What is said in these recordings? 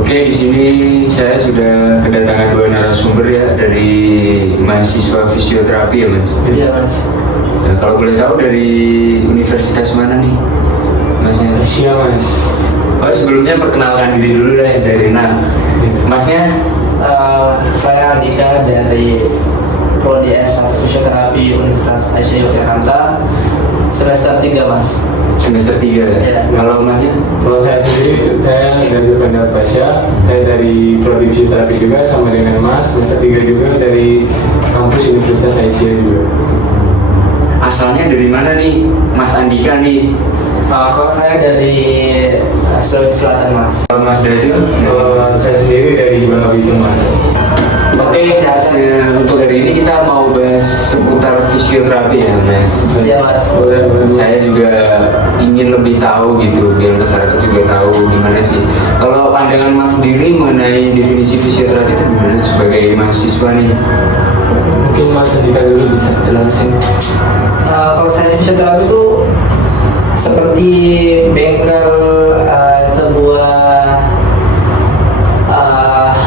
Oke, di sini saya sudah kedatangan dua narasumber ya dari mahasiswa fisioterapi ya Mas. Iya Mas. Nah, kalau boleh tahu dari universitas mana nih Masnya? Iya Mas. Oh, sebelumnya perkenalkan diri dulu deh dari Masnya? Saya Andika dari Prodi S1 Fisioterapi Universitas Aisyah Yogyakarta, semester 3 Mas. Semester 3 ya? Iya. Kalau Masnya? Kalau saya sendiri, saya Gazir Bandar Pasha. Saya dari Prodi Fisioterapi juga sama dengan Mas. Semester 3 juga dari kampus Universitas Aisyah juga. Asalnya dari mana nih Mas Andika nih? Kalau saya dari Sulawesi Selatan Mas. Kalau Mas Dazil? Kalau saya sendiri dari Bangka Belitung Mas. Oke, untuk hari ini kita mau bahas seputar fisioterapi ya Mas. Iya Mas. Saya juga ingin lebih tahu gitu, biar masyarakat juga tahu gimana sih. Kalau pandangan Mas sendiri mengenai definisi fisioterapi itu gimana sebagai mahasiswa nih? Mungkin Mas Andika dulu bisa jelasin. Kalau saya fisioterapi itu seperti bengkel sebuah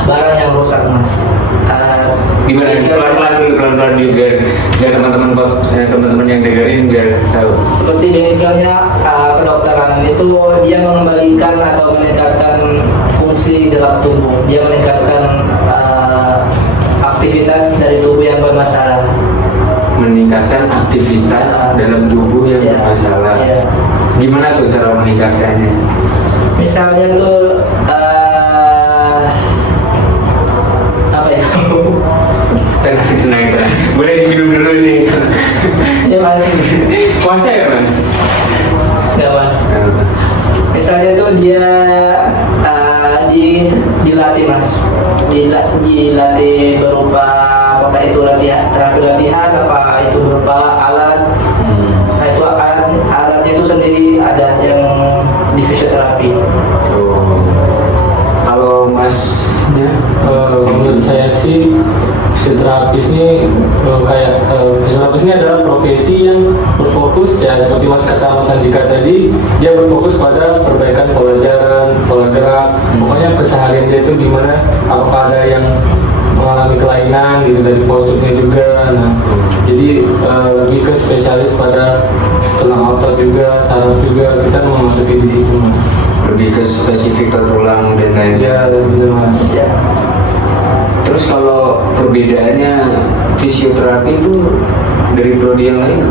barang yang rusak Mas. Gimana? Pelan-pelan dulu biar teman-teman yang dengerin biar tahu. Seperti bengkelnya kedokteran itu dia mengembalikan atau meningkatkan fungsi dalam tubuh. Dia meningkatkan aktivitas dari tubuh yang bermasalah. Meningkatkan aktivitas dalam tubuh yang Iya. bermasalah. Iya. Gimana tuh cara meningkatkannya? Misalnya tuh apa ya? Tenang. Boleh diminum dulu nih. Ya Mas. Puasa ya Mas? Ya Mas. Misalnya tuh dia dilatih Mas, dilatih berupa apa itu terapi latihan, apa itu berupa alat. Nah itu alatnya itu sendiri ada yang di fisioterapi. Tuh. Kalau Masnya? Menurut saya sih fisioterapis ini fisioterapis ini adalah profesi yang berfokus ya seperti Mas Andika tadi, dia berfokus pada perbaikan pola jalan, pola gerak, pokoknya keseharian dia itu gimana, apakah ada yang mengalami kelainan gitu dari posturnya juga. Nah, jadi lebih ke spesialis pada tulang otot juga, saraf juga, kita memasuki di situ Mas. Lebih ke spesifik ke tulang dan lainnya. Ya benar Mas. Ya. Terus kalau perbedaannya fisioterapi itu dari prodi yang lain?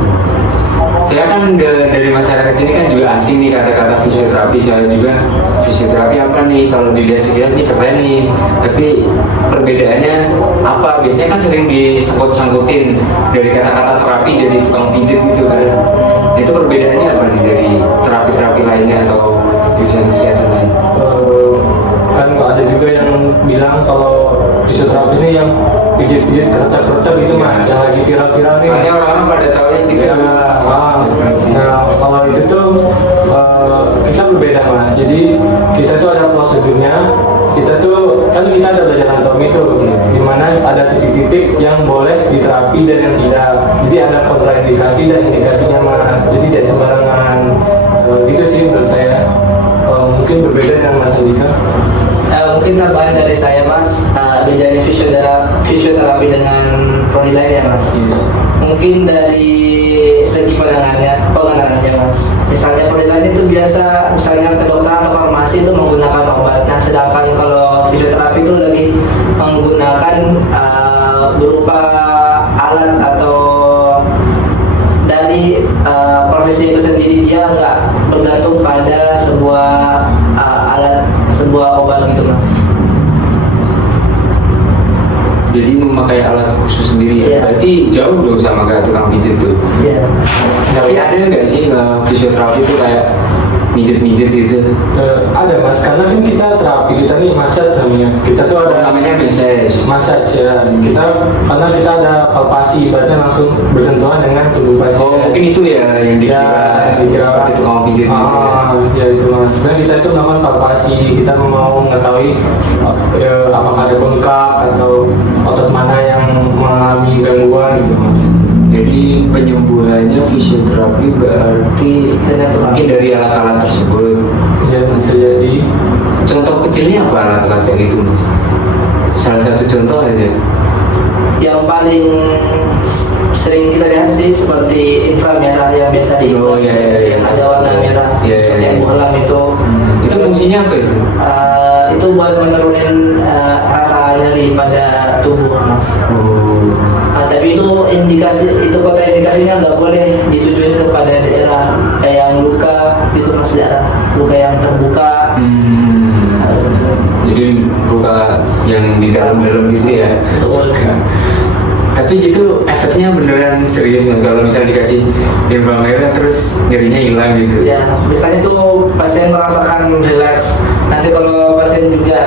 Saya kan dari masyarakat ini kan juga asing nih kata-kata fisioterapi. Saya juga fisioterapi apa nih? Kalau dilihat sekilas nih keren nih. Tapi perbedaannya apa? Biasanya kan sering disangkutin dari kata-kata terapi jadi tukang pijit gitu kan. Itu perbedaannya apa nih dari terapi-terapi lainnya atau jurusan kesehatan lain? Kan ada juga yang bilang kalau fisioterapis ini yang pijit-pijit keretak-keretak gitu Mas, yang lagi viral-viral nih. Soalnya orang-orang pada tahu yang gitu. Ya, nah kalau itu tuh kita berbeda Mas. Jadi kita tuh ada prosedurnya. Kita tuh kan kita ada belajar anatomi tuh, dimana ada titik-titik yang boleh diterapi dan yang tidak. Jadi ada kontraindikasi dan indikasinya Mas. Jadi tidak sembarangan. Gitu sih menurut saya. Mungkin berbeda dengan Mas Andika. Mungkin tambahan dari saya Mas, bedanya fisioterapi dengan prodi lain ya Mas. Mungkin dari segi penanganannya Mas. Misalnya prodi lain itu biasa, misalnya kedokteran atau farmasi itu menggunakan obat. Nah sedangkan kalau fisioterapi itu lebih menggunakan berupa alat atau dari profesi itu sendiri, dia nggak bergantung pada sebuah alat, sebuah obat gitu Mas. Jadi memakai alat khusus sendiri ya? Iya. Berarti jauh dong sama kayak tukang pijit tuh. Iya. Tapi ada nggak sih fisioterapi itu kayak mijit-mijit gitu? Ada Mas, karena kan kita terapi kita nih massage namanya. Kita tuh ada Namanya massage ya. Karena kita ada palpasi, ibaratnya langsung bersentuhan dengan tubuh pasien. Oh mungkin itu ya yang dikira seperti tukang pijit gitu. Ya itu Mas. Sebenarnya kita itu melakukan palpasi, kita mau mengetahui apakah ada bengkak atau otot mana yang mengalami gangguan gitu Mas. Jadi penyembuhannya fisioterapi berarti mungkin dari alat-alat tersebut. Ya bisa jadi. Contoh kecilnya apa alat kayak gitu mas? Salah satu contoh aja. Yang paling sering kita lihat sih seperti inframerah yang biasa di Oh, iya, iya, iya. ada warna merah, Iya, iya, seperti yang iya. bohlam itu. Itu fungsinya apa itu? Itu buat menurunin rasa nyeri pada tubuh mas. Oh. Tapi itu kontraindikasinya nggak boleh ditujuin kepada daerah yang luka itu mas, daerah luka yang terbuka. Jadi luka yang di dalam gitu ya. Betul. Tapi gitu efeknya beneran serius mas kalau misalnya dikasih inframerah terus nyerinya hilang gitu. Ya, biasanya tuh pasien merasakan relax. Nanti kalau pasien juga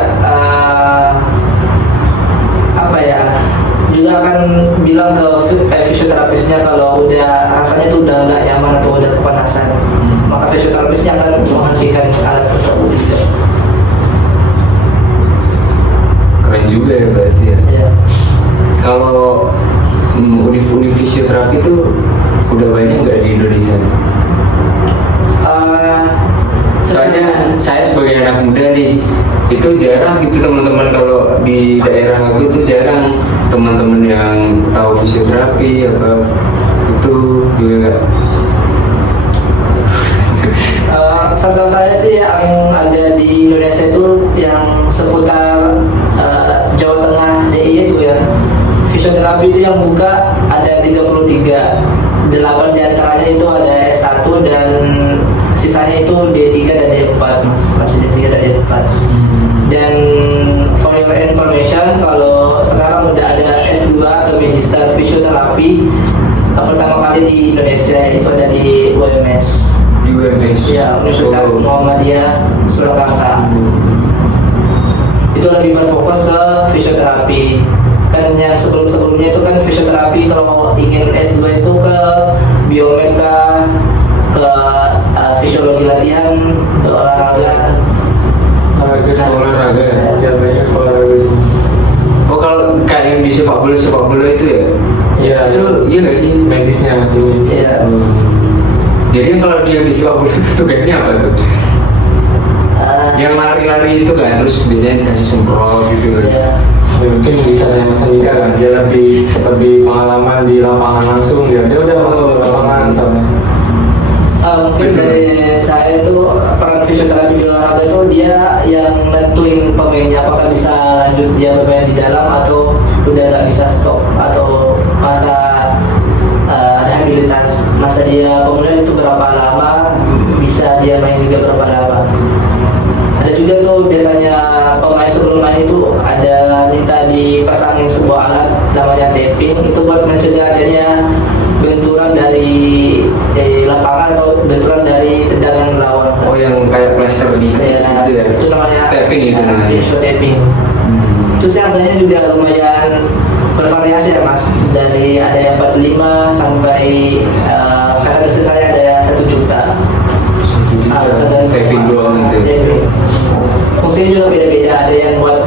juga akan bilang ke fisioterapisnya kalau udah rasanya tuh udah nggak nyaman atau udah kepanasan. Maka fisioterapisnya akan menghentikan alat tersebut juga. Keren juga ya berarti ya. Ya. Kalau univ fisioterapi itu udah banyak nggak di Indonesia? Soalnya saya sebagai anak muda nih, itu jarang gitu teman-teman kalau di daerah aku tuh jarang teman-teman yang tahu fisioterapi apa itu juga nggak. Setahu saya sih yang ada di Indonesia itu yang seputar Jawa Tengah DIY itu ya, fisioterapi itu yang buka ada 33, 8 diantaranya itu ada S1 dan sisanya itu D3 dan D4 mas, masih D3 dan D4. Dan for your information, kalau sekarang udah ada S2 atau Magister Fisioterapi pertama kali di Indonesia itu ada di UMS. Di UMS Ya, Universitas Muhammadiyah Surakarta. Itu lebih berfokus ke fisioterapi. Kan yang sebelum-sebelumnya itu kan fisioterapi kalau ingin S2 itu ke biomed, ke fisiologi latihan, ke olahraga. Olahraga Ya banyak olahraga. Oh kalau kayak yang di sepak bola itu ya? Ya Itu iya nggak sih? medisnya mati. Ya. Jadi kalau dia di sepak bola itu tugasnya apa tuh? Yang lari-lari itu kan, terus biasanya dikasih semprot gitu kan? Ya. Ya, mungkin bisa tanya Mas Andika kan, dia lebih pengalaman di lapangan langsung, dia udah masuk ke lapangan soalnya. Mungkin dari saya itu peran fisioterapi di olahraga itu dia yang nentuin pemainnya apakah bisa lanjut dia bermain di dalam atau udah nggak bisa stop, atau masa rehabilitas, masa dia pemulihan itu berapa lama, bisa dia main juga berapa lama. Ada juga tuh biasanya pemain sebelum main itu ada minta dipasangin sebuah alat namanya taping, itu buat mencegah adanya benturan dari lapangan atau benturan dari tendangan lawan. Oh yang kayak plaster gitu Ya, ya? itu namanya Tapping itu namanya? tissue tapping. Itu sih harganya juga lumayan bervariasi ya mas, dari ada yang 45 sampai kata dosen saya ada yang 1 juta. Tapping doang gitu? Tapping. Fungsinya juga beda-beda, ada yang buat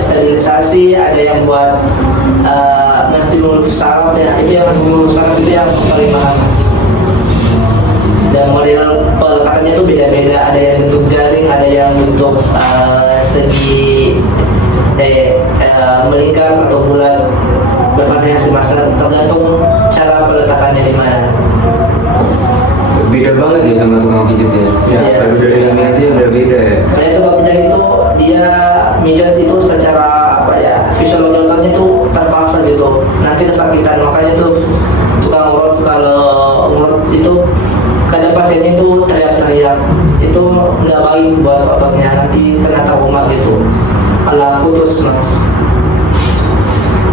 sterilisasi, ada yang buat stimulus saraf ya, itu yang stimulus saraf itu yang paling mahal mas. Dan model pelekatannya itu beda-beda, ada yang bentuk jaring, ada yang bentuk segi melingkar atau bulat, bervariasi mas, tergantung cara peletakannya di mana. Beda banget ya sama tukang pijat ya? Iya. Baru dari sini aja udah beda ya? Saya tukang pijat itu dia mijat itu secara fisiologi otaknya itu terpaksa gitu, nanti kesakitan, makanya tuh tukang urut kalau urut itu kadang pasiennya itu teriak-teriak, itu nggak baik buat ototnya, nanti kena trauma gitu, malah putus mas.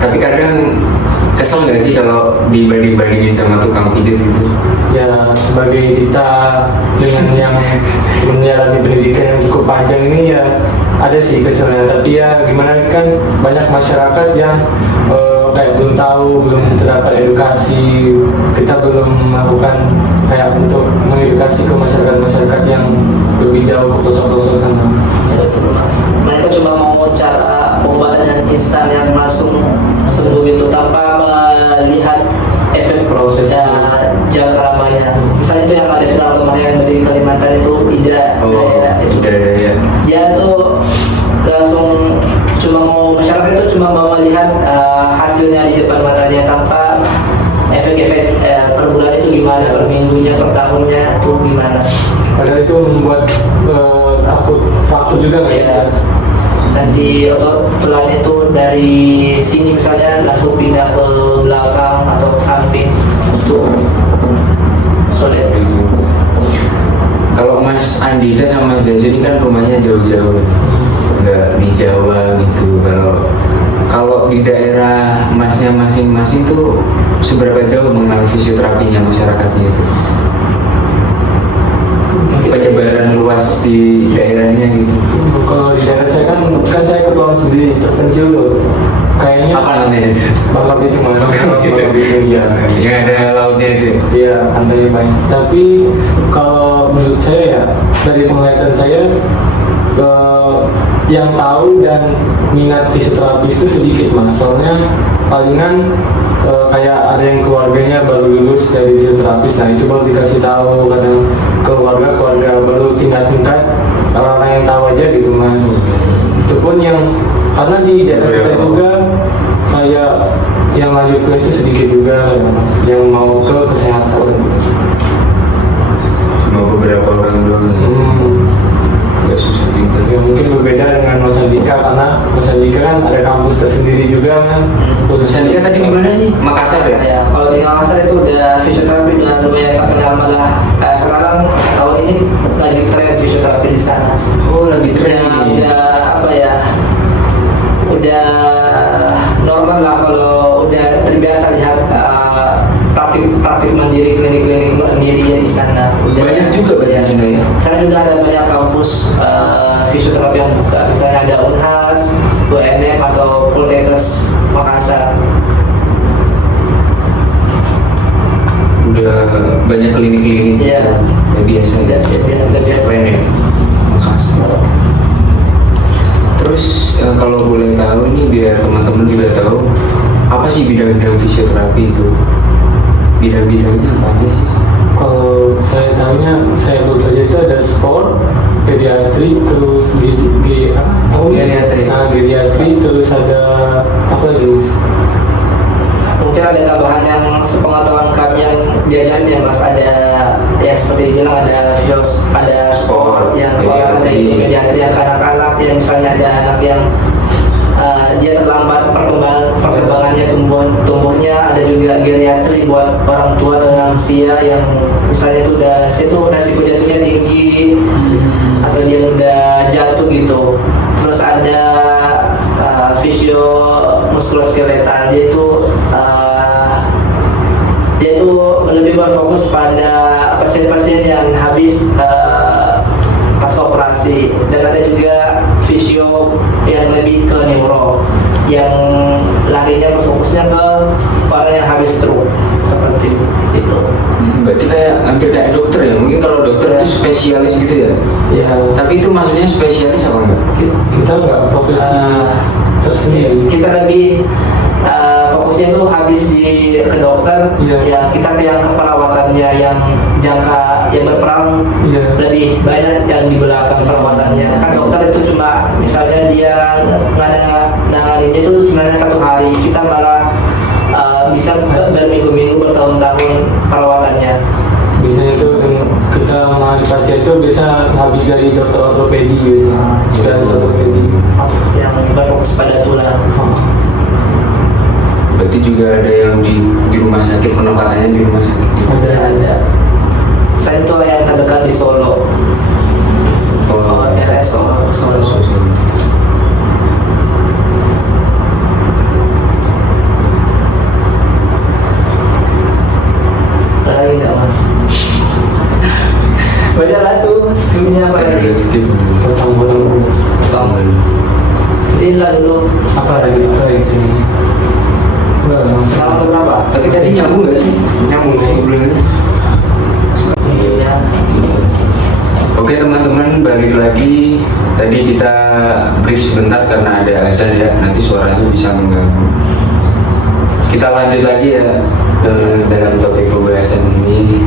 Tapi kadang kesel nggak sih kalau dibanding-bandingin sama tukang pijat gitu? Ya sebagai kita dengan yang menjalani pendidikan yang cukup panjang ini ya ada sih keselnya, tapi ya gimana kan banyak masyarakat yang kayak belum tahu, belum terdapat edukasi, kita belum melakukan kayak untuk mengedukasi ke masyarakat yang lebih jauh ke pelosok-pelosok sana. Ya, betul mas. Mereka cuma mau cara pengobatan yang instan yang langsung sembuh gitu tanpa melihat efek Prosesnya. jangka lamanya. Misalnya itu yang ada viral kemarin yang dari Kalimantan itu Ida. Oh, itu Ida. dia tuh langsung cuma mau masyarakat itu cuma mau melihat hasilnya di depan matanya tanpa efek-efek per bulan itu gimana, per minggunya, per tahunnya itu gimana. Padahal itu membuat takut fraktur juga nggak ya? Nanti otot tulangnya itu dari sini misalnya langsung pindah ke belakang atau ke samping itu sulit. Kalau Mas Andika sama Mas Desi ini kan rumahnya jauh-jauh, nggak di Jawa gitu. Kalau di daerah Masnya masing-masing tuh seberapa jauh mengenal fisioterapinya masyarakatnya itu? Penyebaran luas di daerahnya gitu. Kalau di daerah saya kan saya kepulauan sendiri terpencil loh. Kayaknya Apa namanya itu? Bangka Belitung mas. Bangka Belitung. Iya. Yang ada lautnya itu. Iya, pantai banyak. Tapi kalau menurut saya ya dari penglihatan saya yang tahu dan minat fisioterapis itu sedikit mas. Soalnya palingan kayak ada yang keluarganya baru lulus dari fisioterapis, nah itu baru dikasih tahu. Kadang keluarga baru tingkat orang-orang yang tahu aja gitu mas. Itu pun yang karena di daerah kita juga kayak yang lanjut ke itu sedikit juga ya, mas, yang mau ke kesehatan. Cuma beberapa orang doang. Nggak susah juga. Ya, mungkin berbeda dengan Mas Andika karena Mas Andika kan ada kampus tersendiri juga kan. Mas Andika tadi di mana sih? Makassar ya? Ya, kalau di Makassar itu udah fisioterapi dengan lumayan terkenal, malah sekarang tahun ini lagi tren fisioterapi di sana. Oh, lagi tren. Udah apa ya? Udah normal lah kalau udah terbiasa lihat praktik mandiri, klinik mandiri di sana. Banyak juga banyak sebenarnya. Sana juga ada banyak kampus fisioterapi yang buka. Misalnya ada Unhas, UNM atau Poltekkes Makassar. Udah banyak klinik-klinik. Iya. Ya biasa ya. Udah biasa. Keren ya. Makassar. Terus kalau boleh tahu nih biar teman-teman juga tahu apa sih bidang-bidang fisioterapi itu? Bidang-bidangnya apa aja sih? Kalau saya tanya, saya buat saja itu ada sport, pediatri, terus geriatri, terus ada apa lagi mas? Mungkin ada tambahan yang sepengetahuan kami yang diajarin ya mas, ada ya seperti dibilang ada sport yang ada pediatri yang ke anak-anak, yang misalnya ada anak yang dia terlambat perkembangannya tumbuhnya, ada juga geriatri buat orang tua atau lansia yang misalnya itu udah resiko jatuhnya tinggi atau dia udah jatuh gitu. Terus ada fisio muskuloskeletal, dia itu lebih berfokus pada pasien-pasien yang habis pasca operasi, dan ada juga fisio yang lebih ke neuro yang larinya berfokusnya ke orang yang habis stroke seperti itu. Berarti hampir kayak dokter ya? Mungkin kalau dokter itu spesialis gitu ya? Ya, Tapi itu maksudnya spesialis apa enggak? kita nggak profesi tersendiri. Kita lebih fokusnya itu habis ke dokter, Iya. ya kita yang ke perawatannya yang berperan lebih banyak yang di belakang perawatannya. Kan dokter itu cuma misalnya dia nanganinnya itu cuma 1 hari, kita malah bisa berminggu-minggu, bertahun-tahun perawatannya. Biasanya itu kita menangani pasien itu bisa habis dari dokter ortopedi biasanya, spesialis ortopedi. Yang berfokus pada tulang. Berarti juga ada yang di rumah sakit, penempatannya di rumah sakit. Ada. Saya itu yang terdekat di Solo. RS Solo. Ada lagi nggak mas? Baca lah tuh skripnya apa lagi? Skip. Potong. Inilah dulu. Apa lagi? Selama berapa? Tapi tadi nyambung nggak sih? Nyambung sih sebelumnya. Iya. Oke teman-teman, balik lagi. Tadi kita brief sebentar karena ada azan ya, nanti suaranya bisa mengganggu. Kita lanjut lagi ya dalam topik pembahasan ini.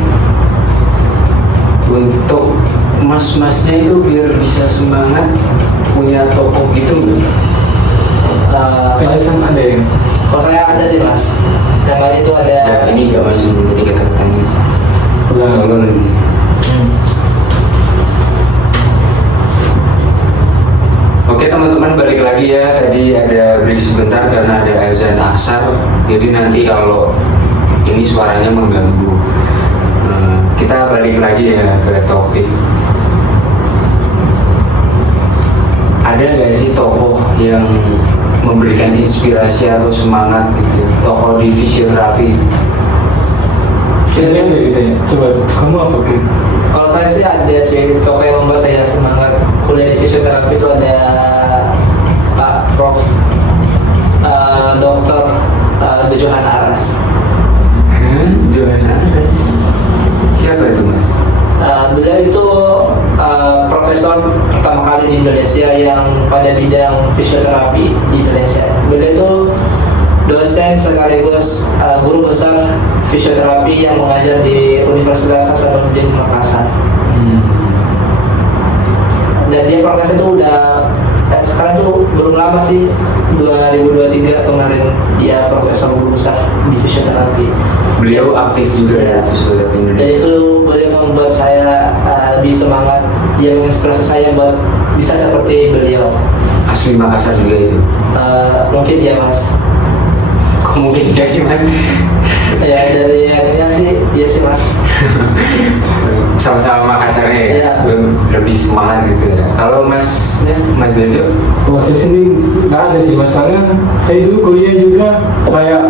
untuk mas-masnya itu biar bisa semangat punya toko gitu nggak? Kayaknya ada ya. Kalau saya ada sih mas, namanya itu ada. Ya, ini nggak masuk jadi kata-katanya. Kalau Oke teman-teman, balik lagi ya. Tadi ada break sebentar karena ada azan asar. Jadi nanti kalau ini suaranya mengganggu. Kita balik lagi ya ke topik. Ada nggak sih tokoh yang memberikan inspirasi atau semangat gitu? Tokoh di fisioterapi? Kira-kira gitu ya. Coba kamu apa Kim? Kalau saya sih ada sih tokoh yang membuat saya semangat kuliah di fisioterapi itu ada Pak Prof. Dr. Johan Aras. Johan Aras. Siapa itu mas? Beliau itu profesor pertama kali di Indonesia yang pada bidang fisioterapi di Indonesia. Beliau itu dosen sekaligus guru besar fisioterapi yang mengajar di Universitas Hasanuddin Makassar. Dan dia profesor itu udah sekarang tuh belum lama sih, 2023 kemarin dia profesor guru besar di fisioterapi. Beliau aktif juga ya di fisioterapi Dan Indonesia. itu beliau membuat saya lebih semangat, dia menginspirasi saya buat bisa seperti beliau. Asli Makassar juga itu. Mungkin ya mas. Kok mungkin ya sih mas? Ya dari yang sih dia sih mas. Sama-sama Makassarnya ya, Iya. lebih semangat gitu ya. Kalau masnya, Mas Bejo? Kalau saya sendiri nggak ada sih, masalahnya saya dulu kuliah juga kayak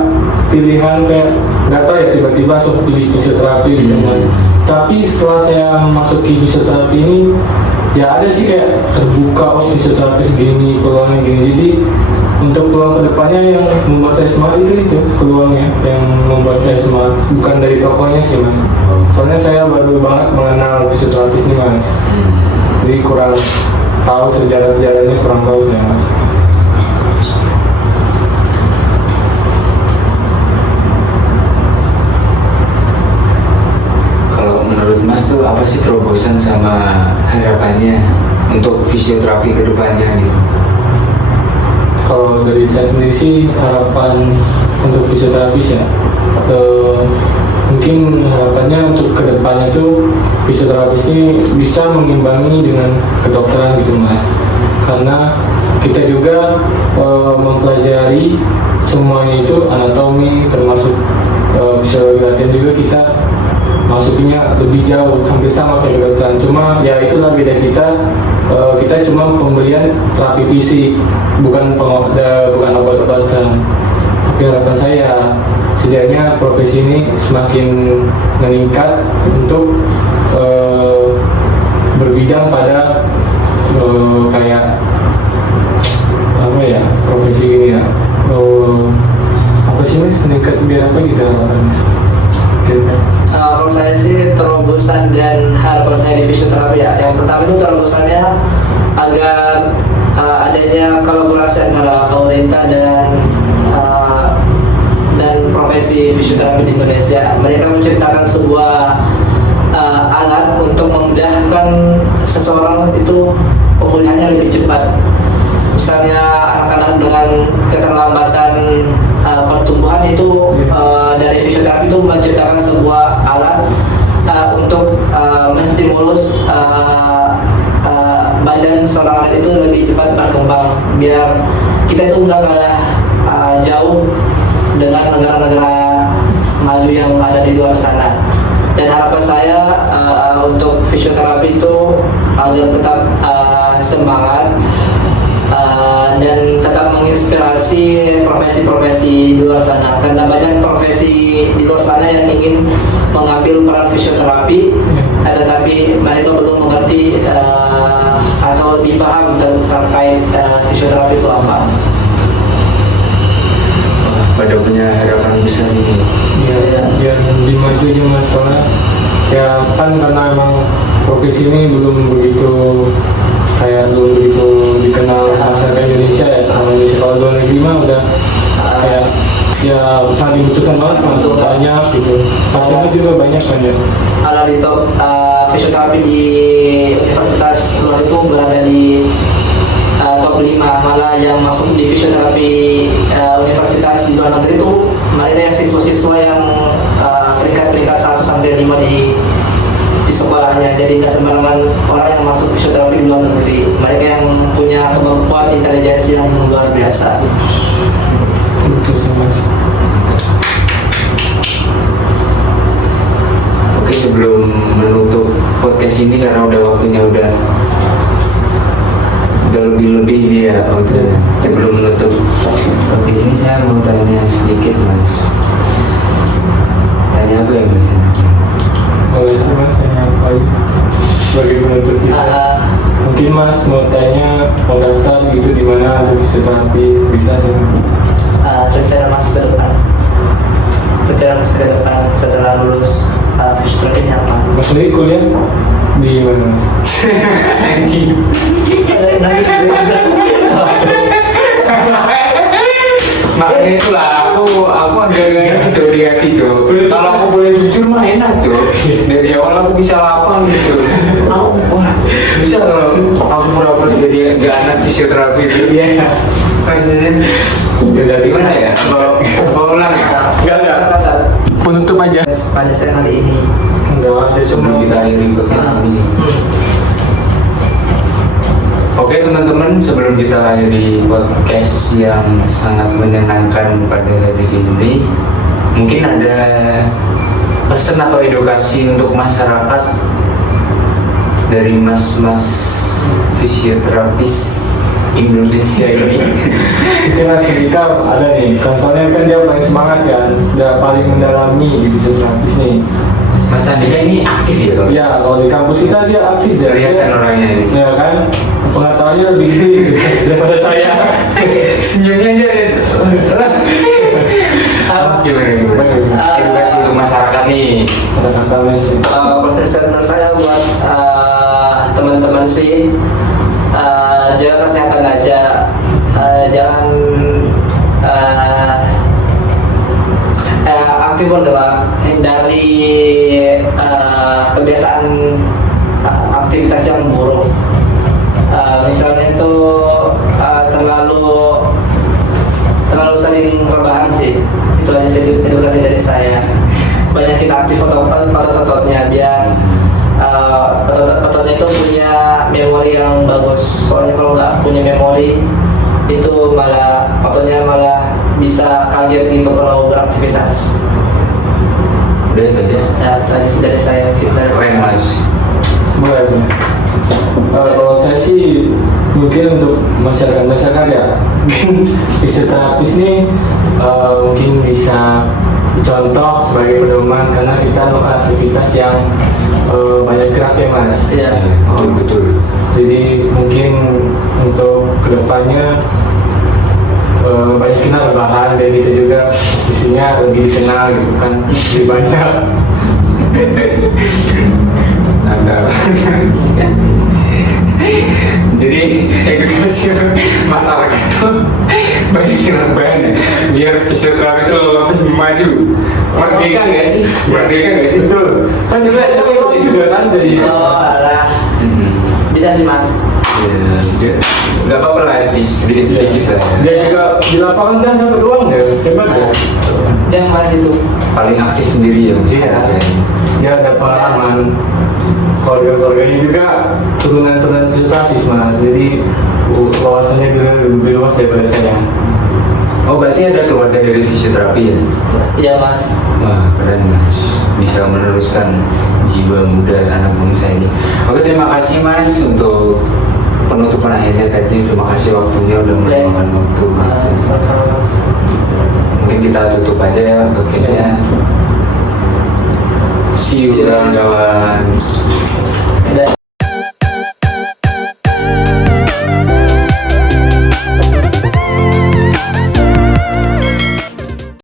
pilihan kayak nggak tahu ya, tiba-tiba langsung pilih fisioterapi gitu kan. Tapi setelah saya masuki fisioterapi ini, ya ada sih kayak terbuka, oh fisioterapi segini, peluangnya gini. Jadi untuk peluang kedepannya yang membuat saya semangat itu peluangnya yang membuat saya semangat, bukan dari tokonya sih mas. Soalnya saya baru banget mengenal fisioterapis ini mas, jadi kurang tahu sejarah-sejarahnya, kurang tahu saya mas. Kalau menurut Mas tuh apa sih terobosan sama harapannya untuk fisioterapi ke depannya gitu? Kalau dari saya sendiri sih harapan untuk fisioterapis ya, atau mungkin harapannya untuk kedepannya itu fisioterapis ini bisa mengimbangi dengan kedokteran gitu mas, karena kita juga mempelajari semuanya itu anatomi, termasuk fisiologi latihan juga kita masukinya lebih jauh, hampir sama kayak kedokteran. Cuma ya itulah beda kita, kita cuma pemberian terapi fisik, bukan bukan obat-obatan. Tapi harapan saya setidaknya profesi ini semakin meningkat untuk berbidang pada kayak apa ya, profesi ini ya, apa sih mas, meningkat biar apa gitu harapannya? Kalau saya sih terobosan dan harapan saya di fisioterapi ya, yang pertama itu terobosannya agar adanya kolaborasi antara pemerintah dan profesi fisioterapi di Indonesia. Mereka menciptakan sebuah alat untuk memudahkan seseorang itu pemulihannya lebih cepat. Misalnya anak-anak dengan keterlambatan pertumbuhan itu dari fisioterapi itu menciptakan sebuah alat untuk menstimulus badan seorang anak itu lebih cepat berkembang, biar kita itu nggak kalah jauh dengan negara-negara maju yang ada di luar sana. Dan harapan saya untuk fisioterapi itu agar tetap semangat dan tetap menginspirasi profesi-profesi di luar sana, karena banyak profesi di luar sana yang ingin mengambil peran fisioterapi, tetapi mereka belum mengerti atau dipaham terkait fisioterapi itu apa. Pada punya harapan besar ini. Ya lebih maju aja mas, soalnya ya kan karena emang profesi ini belum begitu dikenal masyarakat Indonesia ya. Kalau luar negeri mah udah kayak ya sangat dibutuhkan banget, masuk banyak gitu, pasiennya juga banyak. Kalau di top fisioterapi di universitas luar itu berada di top 5, malah yang masuk di fisioterapi universitas di luar negeri itu mereka yang siswa-siswa yang peringkat 1 sampai 5 di sekolahnya. Jadi nggak sembarangan orang yang masuk fisioterapi di luar negeri, mereka yang punya kemampuan intelijensi yang luar biasa. Itu sih Mas. Oke, sebelum menutup podcast ini karena waktunya udah lebih ini ya waktunya. Sebelum menutup podcast ini saya mau tanya sedikit Mas. Tanya apa ya Mas? Boleh sih Mas, tanya apa aja sebagai penutup kita. Mungkin Mas mau tanya, mau daftar gitu di mana untuk fisioterapi, bisa sih. Rencana Mas ke depan setelah lulus fisioterapi ini apa? Mas sendiri kuliah di mana Mas? Anjing. Makanya itulah aku agak-agak gitu di hati Jo. Kalau aku boleh jujur mah enak Jo. Dari awal aku bisa lapang gitu. Aku wah bisa kalau aku pura-pura jadi gak anak fisioterapi itu. Iya. Udah gimana ya? Apa ulang ya? Enggak. Penutup aja. Pada saya kali ini. Enggak, ada Sebelum kita akhiri podcast ini. Oke teman-teman, sebelum kita akhiri podcast yang sangat menyenangkan pada hari ini, mungkin ada pesan atau edukasi untuk masyarakat dari mas-mas fisioterapis Indonesia ini. Mungkin Mas Dika ada nih, kan soalnya kan dia paling semangat kan, udah paling mendalami di fisioterapis nih. Mas Andika ini aktif ya kalau? Ya, kalau di kampus kita dia aktif ya. Kelihatan orangnya ini. Ya kan, pengetahuannya lebih gede daripada saya. Senyumnya aja deh. Gimana? Edukasi untuk masyarakat nih. Kata-kata Mas. Pesan menurut saya buat teman-teman sih, jaga kesehatan aja, jangan aktif bergerak, hindari kebiasaan aktivitas yang buruk. Misalnya itu terlalu sering rebahan sih. Itu aja sih edukasi dari saya. Banyakin aktif otot-ototnya biar ototnya itu punya memori yang bagus. Soalnya kalau nggak punya memori itu ototnya malah bisa kaget gitu kalau beraktivitas. Udah itu aja. Ya, tadi dari saya kita. Keren Mas. Boleh. Kalau saya sih mungkin untuk masyarakat ya, mungkin fisioterapis nih mungkin bisa dicontoh sebagai pedoman karena kita aktivitas yang banyak gerak ya Mas. Iya. Betul. Jadi mungkin untuk kedepannya banyak kenal rebahan dan kita juga isinya lebih dikenal gitu kan, lebih banyak. Jadi edukasi masyarakat tuh banyak rebahan biar fisioterapi itu lebih maju. Merdeka nggak sih? Betul. Kan juga itu juga kan dari alah. Bisa sih Mas. Ya, nggak apa-apa lah sedikit lah. dia juga di lapangan kan dapat uang ya, hebat ya. Yang Mas itu Paling aktif sendiri ya. Iya. Dia ada pengalaman. Keluarga-keluarganya juga turunan fisioterapis Mas. Jadi wawasannya juga lebih luas daripada saya. Oh berarti ada keluarga dari fisioterapi ya? iya Mas. Wah keren Mas, bisa meneruskan jiwa muda anak bangsa ini. Oke terima kasih Mas untuk penutupan akhirnya tadi. Terima kasih waktunya udah meluangkan waktu. Sama-sama Mas. Mungkin kita tutup aja ya podcastnya. See you kawan-kawan.